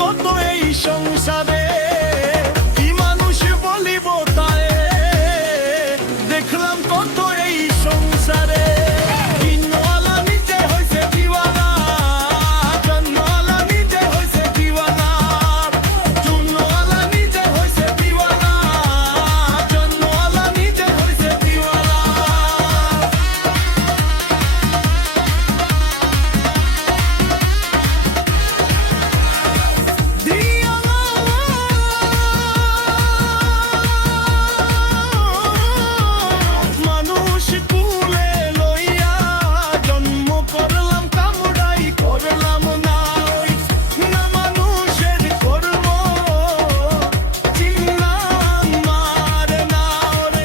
কত এই সংসারে, কি মানুষ বলিব তারে, দেখলাম কত এই সংসারে। দিনওয়ালা নিজে হইছে দিওয়ানা, জন্মওয়ালা নিজে হইছে দিওয়ানা, জন্মওয়ালা নিজে হইছে দিওয়ানা, জন্মওয়ালা নিজে হইছে দিওয়ানা। মানুষ কুলে লইয়া জন্ম করলাম, কামড়াই করলাম না ওই, না মানুষের কর্ম চিনলাম মার না ওরে,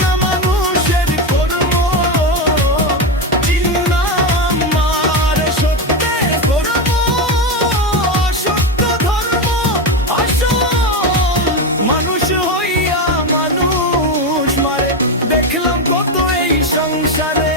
না মানুষের কর্ম চিনলাম মার। সত্যের কর্ম অসত্য ধর্ম আসল, মানুষ হইয়া মানুষ মারে, দেখলাম কত এই সংসারে।